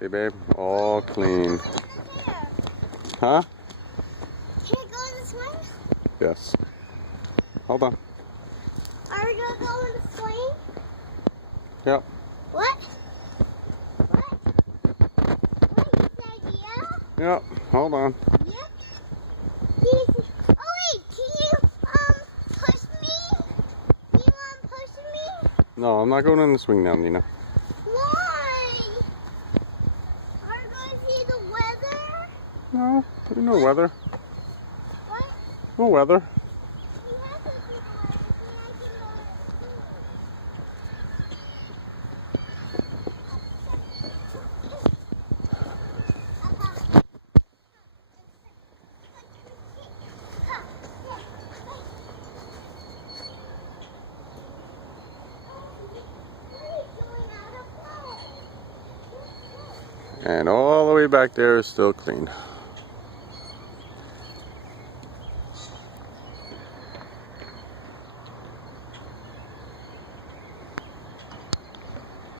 See, babe? All clean. Huh? Can I go in the swing? Yes. Hold on. Are we gonna go in the swing? Yep. What? What? What is the idea? Yep. Hold on. Yep. Oh wait, can you push me? Do you want to push me? No, I'm not going in the swing now, Nina. Why? Are we going to see the weather? No, there's no weather. What? No weather. We have to see the weather. We have to go to school. And all the way back there is still clean.